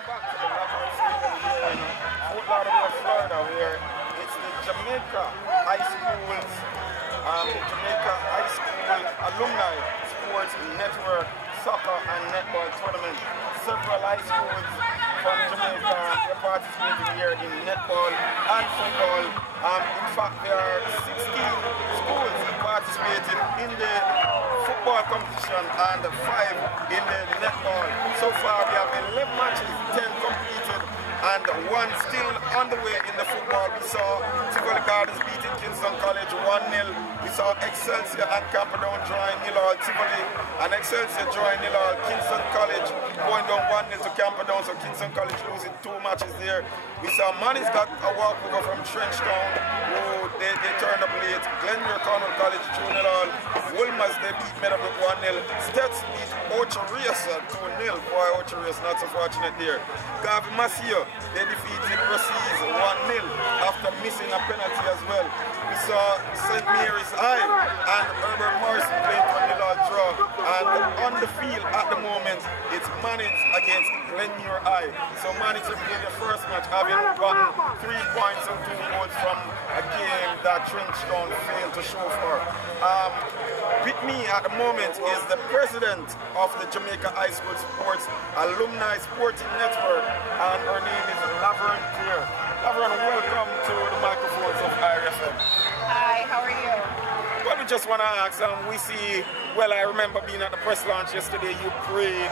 Welcome back to the Lavern Stadium here in Fort Lauderdale, Florida, where it's the Jamaica High School's Jamaica High School Alumni Sports Network Soccer and Netball Tournament. Several high schools from Jamaica are participating here in netball and football. In fact, there are 16 schools participating in the football competition and 5 in the netball. So far we have 11 matches, 10 completed and 1 still on the way in the football. We saw Tivoli Gardens beating Kingston College 1-0. We saw Excelsior and Camperdown drawing 0-all Tivoli, and Excelsior drawing 0-all Kingston College, going down 1-0 to Camperdown, so Kingston College losing 2 matches there. We saw Manny's got a walkover from Trenchtown, who they turned up late. Glenmuir Cornwall College 2-0. Wolmer's they beat Meadowbrook 1-0. Stets beat Ocho-Rios 2-0. Boy, Ocho-Rios not so fortunate there. Garvey Masio, they defeated Rossies 1-0 after missing a penalty as well. We saw St. Mary's High and Herbert Morrison playing 1-0 draw. And on the field at the moment, it's Mannings against Glenmuir High. So Mannings have played their first match, having gotten 3 points and 2 goals from a game that Trenchtown failed to show for. With me at the moment is the president of the Jamaica High School Sports Alumni Sporting Network, and her name is Lavern Deer. Lavern, welcome to the microphones of Irie FM. Hi, how are you? Well, we just want to ask, we see, well, I remember being at the press launch yesterday, you prayed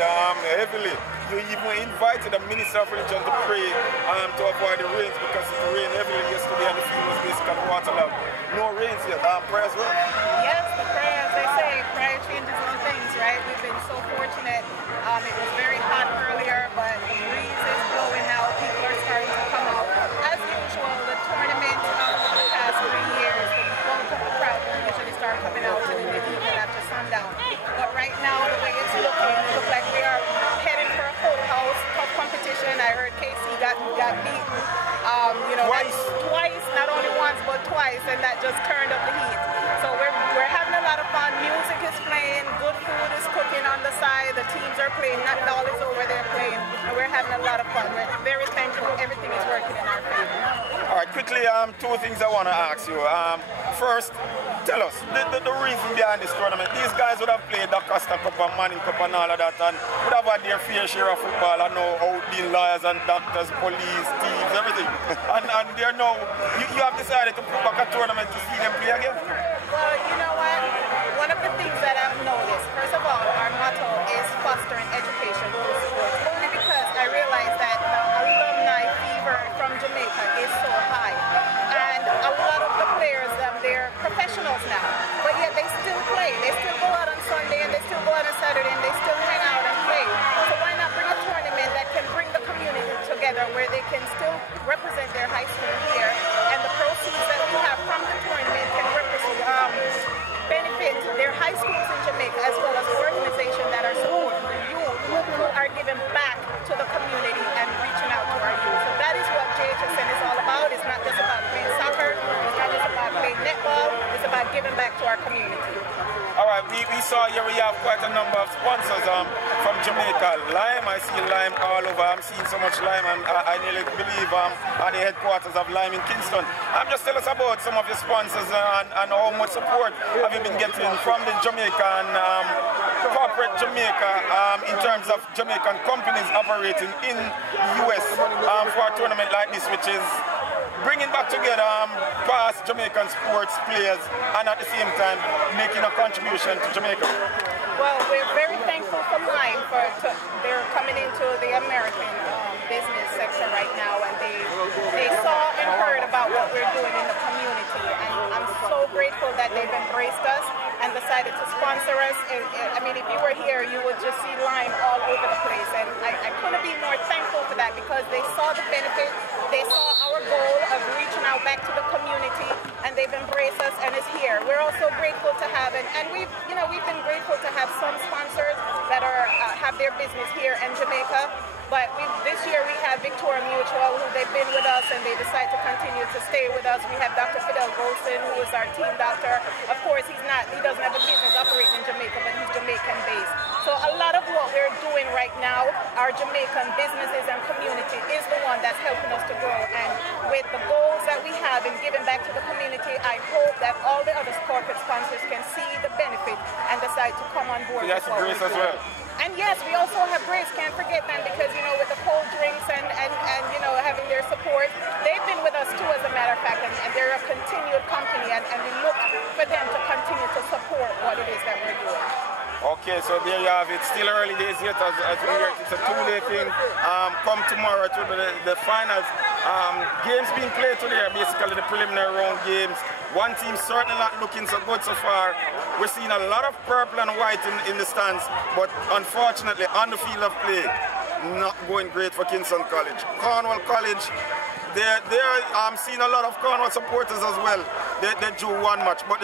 heavily. You even invited the Minister of Religion to pray to avoid the rains, because it rained heavily yesterday and the field was basically waterlogged. No rains yet. Prayers work? Yes, the prayers, they say prayer changes all things, right? We've been so fortunate. It was very hot earlier, but the breeze is blowing now. People are starting to come out. As usual, the tournament for the past 3 years, the bulk of the crowd will usually start coming out in the evening after sundown. But right now, the way it's looking, it looks like we are heading for a full house, tough competition. I heard KC got beaten. Twice, not only once but twice, and that just turned up the heat. So we're having a lot of fun. Music is playing, good food is cooking on the side, the teams are playing, not all is over there playing, and we're having a lot of fun. We're very thankful. Everything is working in our favor. All right, quickly, 2 things I want to ask you. First, tell us the reason behind this tournament. These guys would have played the Costa Cup and Manning Cup and all of that, and would have had their fair share of football. I know how being lawyers and doctors, police, thieves, everything. and they're now, you have decided to put back a tournament to see them play again? Well, you know what? One of the things that I've noticed, first of all, our motto is fostering education through sports, only because I realize that the alumni fever from Jamaica is so high. And a lot of the players, they're professionals now, but yet they still play. They still go out on Sunday and they still go out on Saturday and they still hang out and play. So why not bring a tournament that can bring the community together, where they can still represent their high school here, and the proceeds that we have from the tournament can benefit their high schools in Jamaica, as well as organizations that are supporting the youth who are giving back to the community and reaching out to our youth. So that is what JHSN is all about. It's not just about playing soccer, it's not just about playing netball, it's about giving back to our community. All right, we saw here we have quite a number of sponsors from Jamaica. Lime, I see Lime all over. I'm seeing so much Lime, and I nearly believe at the headquarters of Lime in Kingston. Just tell us about some of your sponsors and how much support have you been getting from the Jamaican, corporate Jamaica, in terms of Jamaican companies operating in the US for a tournament like this, which is bringing back together past Jamaican sports players and at the same time making a contribution to Jamaica? Well, we're very thankful for Lime they're coming into the American business sector right now, and they saw and heard about what we're doing in the community, and I'm so grateful that they've embraced us and decided to sponsor us. I mean, if you were here, you would just see Lime all over the place, and I couldn't be more thankful for that, because they saw the benefit, they saw our goal of reaching out back to the community, and they've embraced us, and it's here. We're also grateful to have, and we've been grateful to have some sponsors that have their business here in Jamaica. But this year we have Victoria Mutual, who they've been with us and they decide to continue to stay with us. We have Dr. Fidel Golson, who is our team doctor. Of course, he doesn't have a business operating in Jamaica, but he's Jamaican based. So a lot of what we're doing doing right now, our Jamaican businesses and community is the one that's helping us to grow. And with the goals that we have in giving back to the community, I hope that all the other corporate sponsors can see the benefit and decide to come on board. Yes, Grace as well. And yes, we also have Grace, can't forget them, because, you know, with the cold drinks and you know, having their support, they've been with us too, as a matter of fact, and they're a continued company, and we look for them to continue to support what it is that we're doing. Okay, so there you have it. Still early days yet, as we hear. It's a two-day thing. Come tomorrow to the finals. Games being played today are basically the preliminary round games. One team certainly not looking so good so far. We're seeing a lot of purple and white in the stands, but unfortunately on the field of play, not going great for Kingston College. Cornwall College, I'm seeing a lot of Cornwall supporters as well. They drew one match, but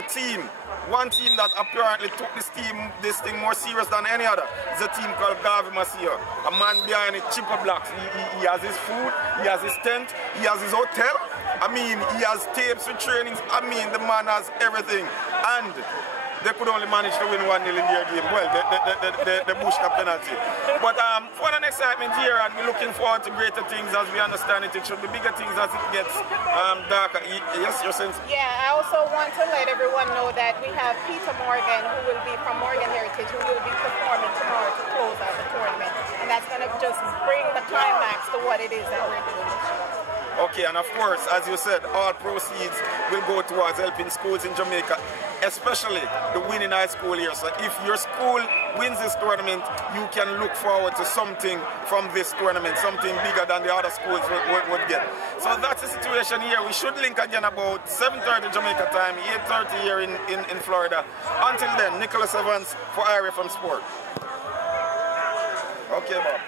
one team that apparently took this thing more serious than any other is a team called Garvey Masio. A man behind it, Chipper Blacks. He has his food, he has his tent, he has his hotel. I mean, he has tapes with trainings. I mean, the man has everything. And they could only manage to win 1-0 in their game. Well, the Bushka penalty. But fun and excitement here, and we're looking forward to greater things as we understand it. It should be bigger things as it gets darker. Yes, your sense? Yeah, I also want to let everyone know that we have Peter Morgan, who will be from Morgan Heritage, who will be performing tomorrow to close out the tournament. And that's going to just bring the climax to what it is that we're doing this year. Okay, and of course, as you said, all proceeds will go towards helping schools in Jamaica, especially the winning high school here. So if your school wins this tournament, you can look forward to something from this tournament, something bigger than the other schools would get. So that's the situation here. We should link again about 7:30 Jamaica time, 8:30 here in Florida. Until then, Nicholas Evans for Irie FM Sport. Okay, Bob.